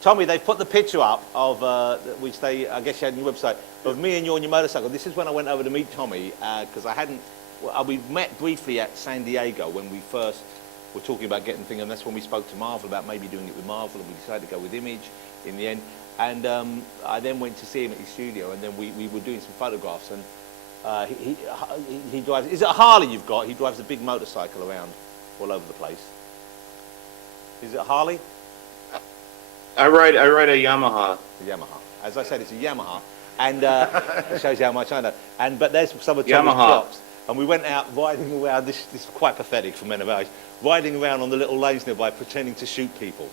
Tommy, they put the picture up of, which they, I guess you had on your website, of me and you on your motorcycle. This is when I went over to meet Tommy, because I hadn't, well, we met briefly at San Diego when we first were talking about getting things, and that's when we spoke to Marvel about maybe doing it with Marvel, and we decided to go with Image in the end. And I then went to see him at his studio, and then we were doing some photographs, and he drives, is it a Harley you've got? He drives a big motorcycle around all over the place. Is it a Harley? I ride a Yamaha. A Yamaha. As I said, it's a Yamaha, and it shows you how much I know. But there's some of Tommy's props, and we went out riding around. This is quite pathetic for men of our age. Riding around on the little lanes nearby, pretending to shoot people,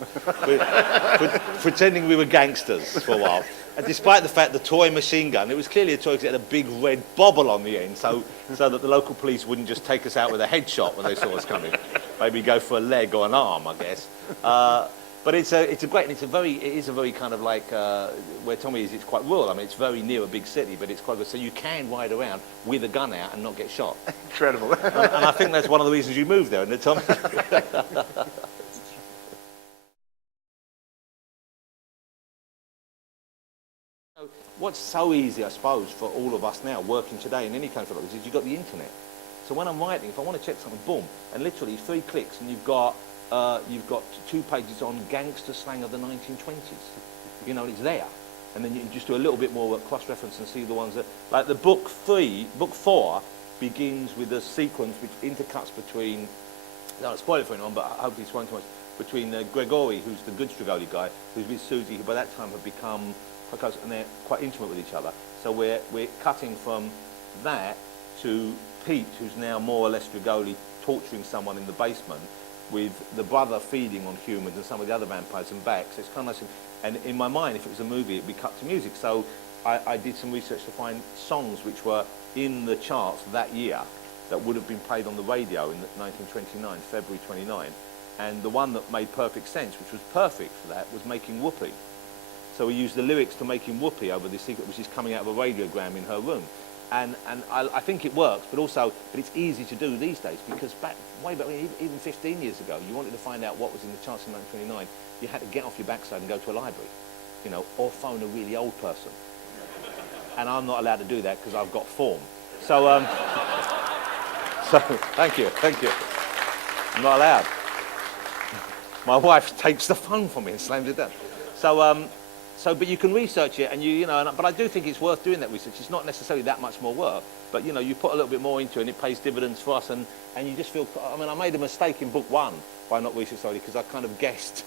pretending we were gangsters for a while. And despite the fact the toy machine gun, it was clearly a toy because it had a big red bobble on the end, so that the local police wouldn't just take us out with a headshot when they saw us coming. Maybe go for a leg or an arm, I guess. But it is a very kind of like, where Tommy is, it's quite rural. I mean, it's very near a big city, but it's quite good. So you can ride around with a gun out and not get shot. Incredible. And I think that's one of the reasons you moved there, isn't it, Tommy? What's so easy, I suppose, for all of us now, working today in any country like this, is you've got the internet. So when I'm writing, if I want to check something, boom, and literally 3 clicks, and you've got 2 pages on gangster slang of the 1920s. You know, it's there. And then you can just do a little bit more cross-reference and see the ones that, like the book 4 begins with a sequence which intercuts between, I don't spoil it for anyone, but hopefully it's won't too much, between Gregory, who's the good Strigoli guy, who's with Susie, who by that time have become quite close, and they're quite intimate with each other. So we're cutting from that to Pete, who's now more or less Strigoli, torturing someone in the basement, with the brother feeding on humans and some of the other vampires and back. So it's kind of nice. And in my mind, if it was a movie, it'd be cut to music. So I did some research to find songs which were in the charts that year that would have been played on the radio in 1929, February 29. And the one that made perfect sense, which was perfect for that, was Making Whoopee. So we used the lyrics to Making Whoopee over this secret, which is coming out of a radiogram in her room. And I think it works, but it's easy to do these days, because way back, even 15 years ago, you wanted to find out what was in the charts in 1929, you had to get off your backside and go to a library, you know, or phone a really old person. And I'm not allowed to do that because I've got form. So, so thank you. I'm not allowed. My wife takes the phone from me and slams it down. So, but you can research it, and but I do think it's worth doing that research. It's not necessarily that much more work, but you put a little bit more into it, and it pays dividends for us, and you just feel. I mean, I made a mistake in book 1 by not researching slowly, because I kind of guessed.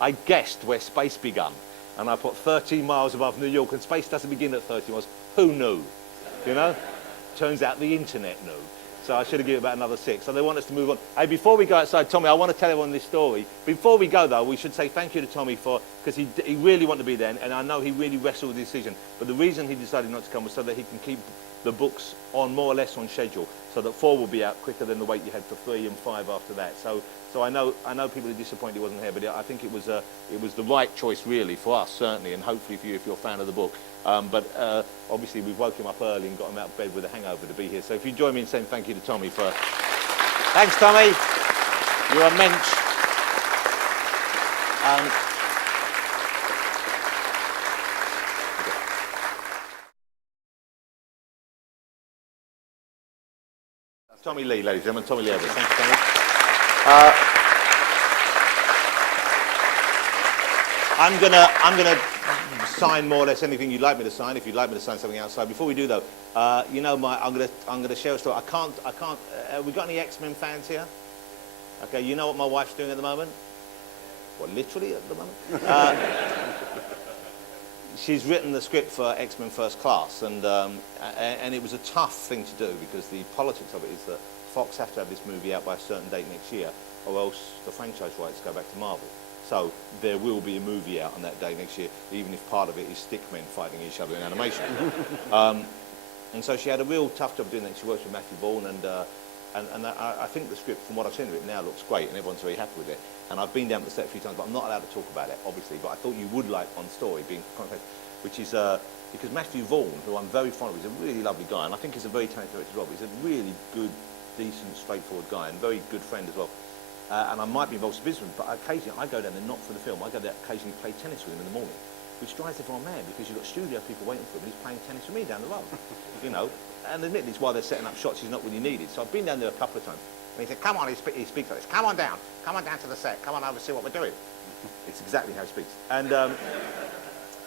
I guessed where space begun, and I put 13 miles above New York, and space doesn't begin at 13 miles. Who knew? You know? Turns out the internet knew. So I should have given it about another 6. So they want us to move on. Hey, before we go outside, Tommy, I want to tell everyone this story. Before we go, though, we should say thank you to Tommy because he really wanted to be there, and I know he really wrestled with the decision. But the reason he decided not to come was so that he can keep the books on more or less on schedule, so that 4 will be out quicker than the wait you had for 3 and 5 after that. So I know people are disappointed he wasn't here, but I think it was the right choice really for us, certainly, and hopefully for you if you're a fan of the book. But obviously we've woke him up early and got him out of bed with a hangover to be here. So if you join me in saying thank you to Tommy for... Thanks, Tommy. You're a mensch. Tommy Lee, ladies and gentlemen. Tommy Lee. Thank you, Tommy. I'm gonna sign more or less anything you'd like me to sign. If you'd like me to sign something outside. Before we do though, I'm gonna share a story. I can't. We got any X-Men fans here? Okay, you know what my wife's doing at the moment? What, literally at the moment? She's written the script for X-Men First Class, and it was a tough thing to do because the politics of it is that Fox have to have this movie out by a certain date next year, or else the franchise rights go back to Marvel. So there will be a movie out on that day next year, even if part of it is stickmen fighting each other in animation. And so she had a real tough job doing that. She works with Matthew Vaughn, and I think the script, from what I've seen of it now, looks great, and everyone's very happy with it. And I've been down to the set a few times, but I'm not allowed to talk about it, obviously. But I thought you would like one story, being which is because Matthew Vaughn, who I'm very fond of, is a really lovely guy, and I think he's a very talented director as well. He's a really good, decent, straightforward guy, and very good friend as well. and I might be involved in business, but occasionally I go down there not for the film. I go there occasionally play tennis with him in the morning, which drives everyone mad because you've got studio people waiting for him and he's playing tennis with me down the road, you know. And admittedly, it's why they're setting up shots he's not really needed. So I've been down there a couple of times. And he said, come on, he speaks like this, come on down to the set, come on over, see what we're doing. It's exactly how he speaks. And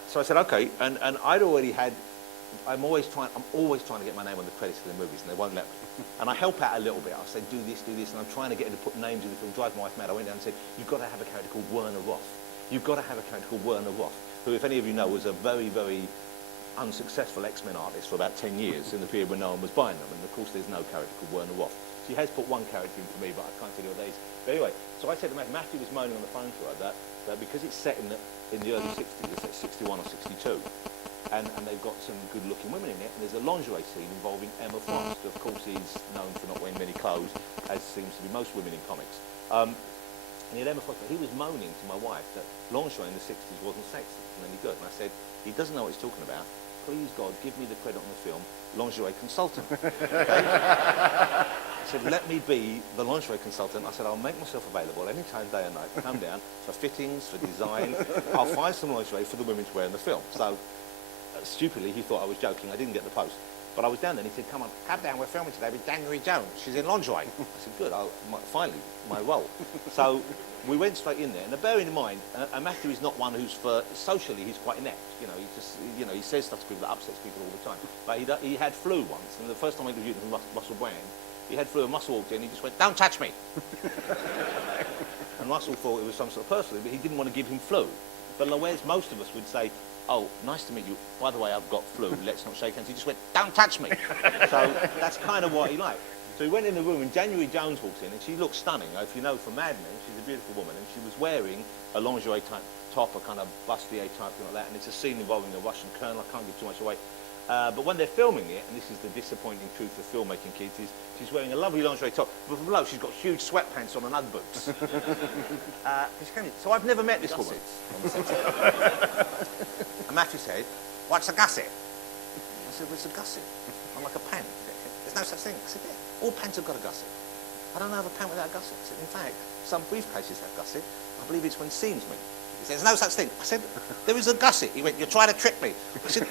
so I said, okay, and I'd already had, I'm always trying to get my name on the credits for the movies, and they won't let me. And I help out a little bit. I'll say, do this, and I'm trying to get him to put names in the film, drive my wife mad. I went down and said, you've got to have a character called Werner Roth. You've got to have a character called Werner Roth, who, if any of you know, was a very, very unsuccessful X-Men artist for about 10 years in the period when no one was buying them. And of course, there's no character called Werner Roth. She has put one character in for me, but I can't tell you what that is. But anyway, so I said to Matthew was moaning on the phone to her that because it's set in the early 60s, it's at 61 or 62, and they've got some good-looking women in it, and there's a lingerie scene involving Emma Frost, who of course is known for not wearing many clothes, as seems to be most women in comics. And he had Emma Frost, but he was moaning to my wife that lingerie in the 60s wasn't sexy and any good. And I said, he doesn't know what he's talking about. Please, God, give me the credit on the film, lingerie consultant. Okay? I said, let me be the lingerie consultant. I said, I'll make myself available any time, day and night, come down for fittings, for design. I'll find some lingerie for the women to wear in the film. So, stupidly, he thought I was joking. I didn't get the post. But I was down there and he said, come down, we're filming today with January Jones. She's in lingerie. I said, good, finally, my role. So we went straight in there. And bearing in mind, Matthew is not one who's socially, he's quite inept. You know, he says stuff to people that upsets people all the time. But he had flu once, and the first time I interviewed him from Russell Brand, he had flu and Russell walked in and he just went, don't touch me. And Russell thought it was some sort of personal, but he didn't want to give him flu. But whereas most of us would say, oh, nice to meet you. By the way, I've got flu. Let's not shake hands. He just went, don't touch me. So that's kind of what he liked. So he went in the room and January Jones walks in and she looks stunning. If you know from Mad Men, she's a beautiful woman and she was wearing a lingerie type top, a kind of bustier type thing like that. And it's a scene involving a Russian colonel. I can't give too much away. But when they're filming it, and this is the disappointing truth of filmmaking, kids, is she's wearing a lovely lingerie top, but from below she's got huge sweatpants on and Ugg boots. So I've never met this woman. And Matthew said, what's a gusset? I said, what's a gusset? I'm like a pant. There's no such thing. I said, yeah, all pants have got a gusset. I don't have a pant without a gusset. I said, in fact, some briefcases have gusset. I believe it's when seams meet. He said, there's no such thing. I said, there is a gusset. He went, you're trying to trick me. I said,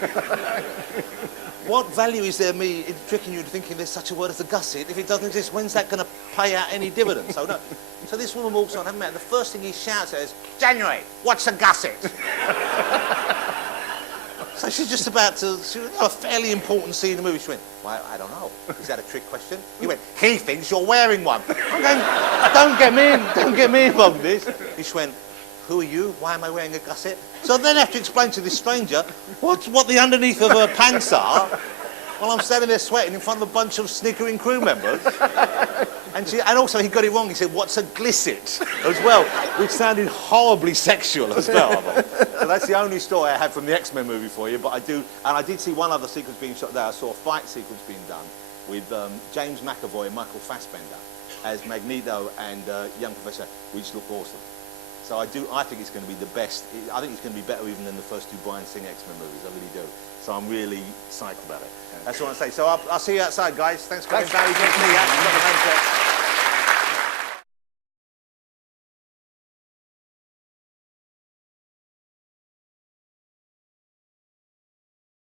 what value is there me in tricking you into thinking there's such a word as a gusset if it doesn't exist? When's that going to pay out any dividends? So no. So this woman walks on, haven't met, and the first thing he shouts at her is, January, what's a gusset? So she's just about to, a fairly important scene in the movie. She went, well, I don't know. Is that a trick question? He went, he thinks you're wearing one. I'm going, don't get me involved in this. He just went, who are you? Why am I wearing a gusset? So then I have to explain to this stranger what the underneath of her pants are while I'm standing there sweating in front of a bunch of snickering crew members. And also he got it wrong. He said, what's a glisset? As well, which sounded horribly sexual as well. So that's the only story I had from the X-Men movie for you. But I did see one other sequence being shot there. I saw a fight sequence being done with James McAvoy and Michael Fassbender as Magneto and young Professor, which looked awesome. So I think it's going to be the best. I think it's going to be better even than the first two Bryan Singer X-Men movies. I really do. So I'm really psyched about it. That's what I say. So I'll see you outside, guys. Thanks for coming. Barry. Good to see you.